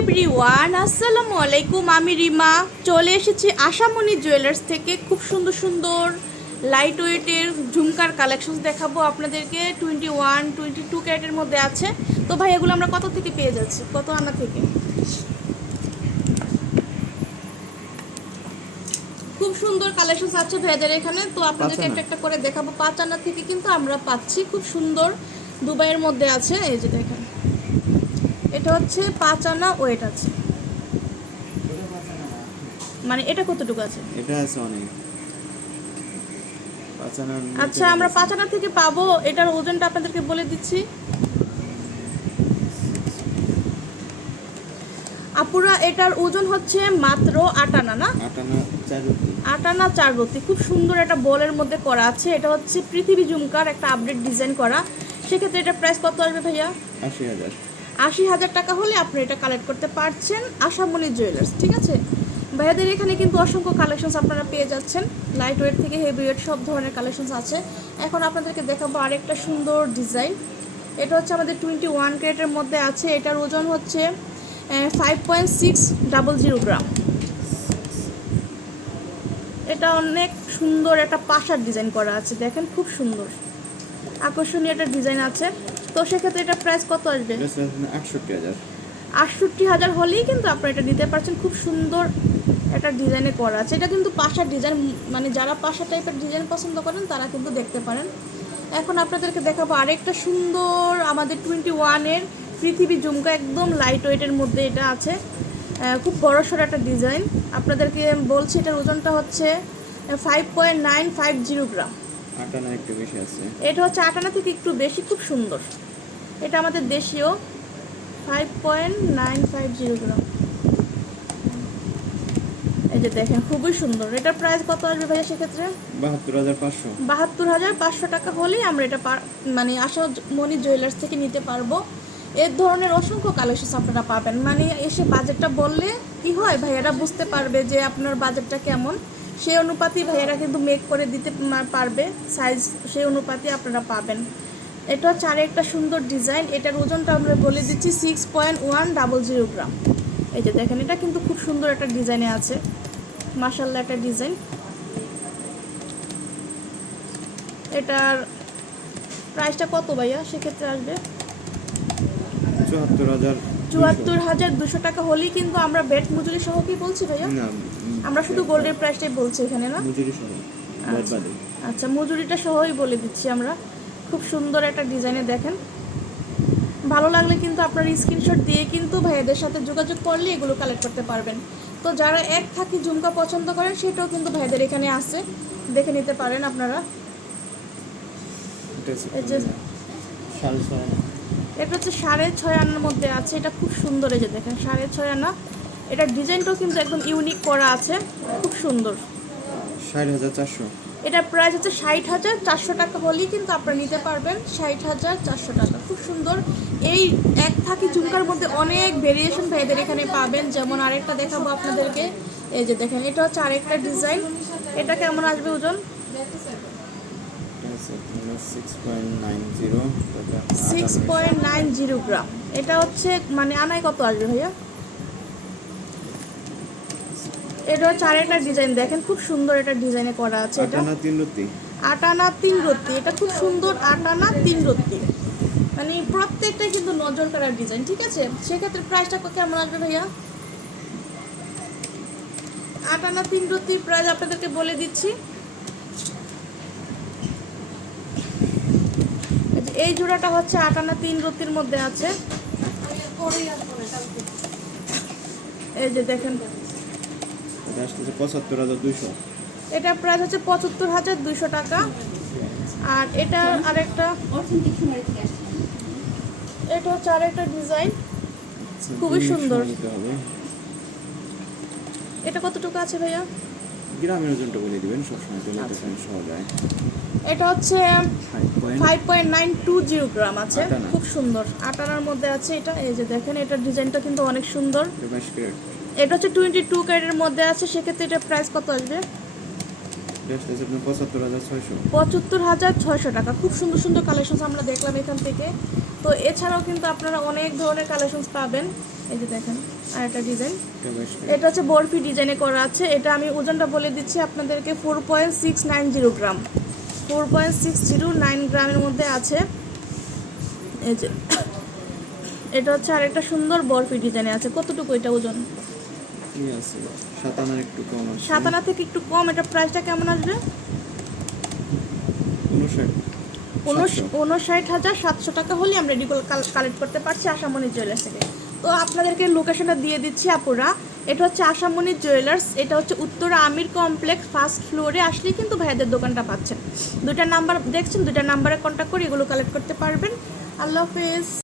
Everyone আসসালামু আলাইকুম আমি রিমা। চলে এসেছি আশামণি জুয়েলার্স থেকে। খুব সুন্দর সুন্দর লাইট ওয়েটের ঝুমকার কালেকশন দেখাবো আপনাদেরকে। টোয়েন্টি ওয়ান টোয়েন্টি টু ক্যারেটের মধ্যে আছে। তো ভাই এগুলো আমরা কত থেকে পেয়ে যাচ্ছি? কত আনা থেকে? খুব সুন্দর কালেকশন আছে ভাইদের এখানে। তো আপনাদেরকে একটা একটা করে দেখাবো। পাঁচ আনা থেকে কিন্তু আমরা পাচ্ছি। খুব সুন্দর দুবাইয়ের মধ্যে আছে। এই যে দেখেন। এটা হচ্ছে পাঁচ আনা ওয়েট আছে। মানে এটা কতটুকু আছে? এটা আছে অনেক। আচ্ছা আমরা পাঁচ আনা থেকে পাবো। এটার ওজনটা আপনাদেরকে বলে দিচ্ছি। আপুরা এটার ওজন হচ্ছে মাত্র আট আনা না? আট আনা চার রুটি। আট আনা চার রতি খুব সুন্দর একটা বলের মধ্যে করা আছে। এটা হচ্ছে পৃথিবী ঝুমকার একটা আপডেট ডিজাইন করা। সেক্ষেত্রে এটা প্রাইস কত আসবে ভাইয়া? আশি হাজার। আশি হাজার টাকা হলে আপনি এটা কালেক্ট করতে পারছেন আশামণি জুয়েলার্স ঠিক আছে? ভাইয়াদের এখানে কিন্তু অসংখ্য কালেকশনস আপনারা পেয়ে যাচ্ছেন। লাইট ওয়েট থেকে হেভি ওয়েট সব ধরনের কালেকশনস আছে। এখন আপনাদেরকে দেখাবো আরেকটা সুন্দর ডিজাইন এটা হচ্ছে আমাদের টোয়েন্টি ওয়ান ক্রেটের মধ্যে আছে। এটার ওজন হচ্ছে five point six double zero gram এটা অনেক সুন্দর একটা পাশার ডিজাইন করা আছে। দেখেন, খুব সুন্দর। আকর্ষণীয় একটা ডিজাইন আছে। তো সেক্ষেত্রে এটা প্রাইস কত আসবে? আটষট্টি হাজার। আটষট্টি হাজার হলেই কিন্তু আপনারা এটা নিতে পারছেন। খুব সুন্দর একটা ডিজাইনে করা আছে। এটা কিন্তু পাশার ডিজাইন মানে যারা পাশা টাইপের ডিজাইন পছন্দ করেন তারা কিন্তু দেখতে পারেন। এখন আপনাদেরকে দেখাবো আরেকটা সুন্দর আমাদের টোয়েন্টি ওয়ানের পৃথিবী জুমকা একদম লাইট ওয়েটের মধ্যে এটা আছে। খুব বড়সড় একটা ডিজাইন আপনাদেরকে বলছি এটার ওজনটা হচ্ছে five point nine five zero gram আট আনা একটু বেশি আছে। এটা হচ্ছে আটানা থেকে একটু বেশি খুব সুন্দর। এটা আমাদের দেশীয়। Five point nine five zero gram এই যে দেখেন খুবই সুন্দর। এটার প্রাইস কত আসবে ভাইয়া সেক্ষেত্রে? বাহাত্তর হাজার পাঁচশো। বাহাত্তর হাজার পাঁচশো টাকা হলেই আমরা এটা মানে আশা মনি জুয়েলার্স থেকে নিতে পারব। এর ধরনের অসংখ্য কালেকশন আপনারা পাবেন। মানে এসে বাজেটটা বললে কি হয়? ভাইয়ারা বুঝতে পারবে যে আপনার বাজেটটা কেমন। সেই অনুপাতেই ভাইয়ারা কিন্তু মেক করে দিতে পারবে। সাইজ সেই অনুপাতে আপনারা পাবেন। এটা হচ্ছে আরেকটা সুন্দর ডিজাইন এটার ওজনটা আমরা বলে দিচ্ছি six point one double zero gram এই যে দেখেন, এটা কিন্তু খুব সুন্দর একটা ডিজাইনে আছে। মাসাল্লাহ একটা ডিজাইন এটার প্রাইসটা কত ভাইয়া? সেক্ষেত্রে আসবে চুয়াত্তর হাজার চুয়াত্তর হাজার দুশো টাকা হলেই কিন্তু আমরা বেড মজুরি সহ কি বলছি ভাইয়া? আমরা শুধু গোল্ডের প্রাইসটাই বলছি এখানে না? মজুরি সহ আচ্ছা। মজুরিটা সহই বলে দিচ্ছি আমরা। খুব সুন্দর একটা ডিজাইনে দেখেন। ভালো লাগলে কিন্তু আপনার স্ক্রিনশট দিয়ে কিন্তু ভাইয়াদের সাথে যোগাযোগ করলে এগুলো কালেক্ট করতে পারবেন। তো যারা এক থাকি ঝুমকা পছন্দ করেন সেটাও কিন্তু ভাইয়াদের এখানে আছে। দেখে নিতে পারেন আপনারা। এটা এটা হচ্ছে সাড়ে ছয় আনার মধ্যে আছে এটা খুব সুন্দর এই যে দেখেন সাড়ে ছয় আনা। এটার ডিজাইনটাও কিন্তু একদম ইউনিক করা আছে খুব সুন্দর। ষাট হাজার চারশো। এটার প্রাইস হচ্ছে ষাট হাজার চারশো টাকা হলেই কিন্তু আপনারা নিতে পারবেন ষাট হাজার চারশো টাকা খুব সুন্দর। এই এক থাকি ঝুমকার মধ্যে অনেক ভেরিয়েশন ভাইদের এখানে পাবেন যেমন আরেকটা দেখাবো আপনাদেরকে। এই যে দেখেন এটা হচ্ছে আরেকটা ডিজাইন এটা কেমন আসবে ওজন? এটা six point nine zero gram. এটা হচ্ছে মানে আনায় কত আসবে ভাইয়া? এটা আরেকটা ডিজাইন দেখেন খুব সুন্দর একটা ডিজাইনে করা আছে এটা। আনা তিন রুটি। আটানা তিন রত্তি এটা খুব সুন্দর আটানা তিন রত্তি মানে প্রত্যেকটাই কিন্তু নজর করার ডিজাইন ঠিক আছে? সেক্ষেত্রে প্রাইসটা কেমন আসবে ভাইয়া? আটানা তিন রত্তির প্রাইস আপনাদেরকে বলে দিচ্ছি। এই জোড়াটা হচ্ছে আটানা তিন রত্তির মধ্যে আছে। এই যে দেখেন। এটা পঁচাত্তর হাজার দুইশো। এটা প্রাইস হচ্ছে পঁচাত্তর হাজার দুইশো টাকা। আর এটা আরেকটা এটা হচ্ছে আরেকটা ডিজাইন। খুবই সুন্দর। এটা কতটুকু আছে ভাইয়া? গ্রামের ওজনটা বলে দিবেন সবসময় চলে। যেতে সহজ হয় এটা হচ্ছে five point nine two zero gram আছে। খুব সুন্দর। আটানার মধ্যে আছে এটা। এই যে দেখেন এটার ডিজাইনটা কিন্তু অনেক সুন্দর। এটা হচ্ছে টোয়েন্টি টু ক্যারেটের মধ্যে আছে। সেক্ষেত্রে এটা প্রাইস কত আসবে? পঁচাত্তর হাজার ছয়শো। টাকা। খুব সুন্দর সুন্দর কালেকশন আমরা দেখলাম এখান থেকে। তো এছাড়াও কিন্তু আপনারা অনেক ধরনের কালেকশনস পাবেন। এই যে দেখেন আর একটা ডিজাইন। এটা এটা হচ্ছে বরফি ডিজাইনে করা আছে। এটা আমি ওজনটা বলে দিচ্ছি আপনাদেরকে four point six nine zero gram. Four point six zero nine গ্রামের মধ্যে আছে। এই যে এটা হচ্ছে আরেকটা সুন্দর বরফি ডিজাইনে আছে। কতটুকু এটা ওজন? সাতানা থেকে একটু কম এটা প্রাইসটা কেমন আসবে? উনষাট। উনষাট হাজার সাতশো টাকা হলে আমরা রেডি কালেক্ট করতে পারছি আশামণি জুয়েলার্স থেকে। তো আপনাদেরকে লোকেশনটা দিয়ে দিচ্ছি আপুরা। এটা হচ্ছে আশামণি জুয়েলার্স, এটা হচ্ছে উত্তরা আমির কমপ্লেক্স, ফার্স্ট ফ্লোরে আসলেই কিন্তু ভাইদের দোকানটা পাচ্ছেন। দুটা নাম্বার, দেখছেন? দুটা নাম্বারে কন্ট্যাক্ট করে এগুলো কালেক্ট করতে পারবেন। আল্লাহ হাফেজ।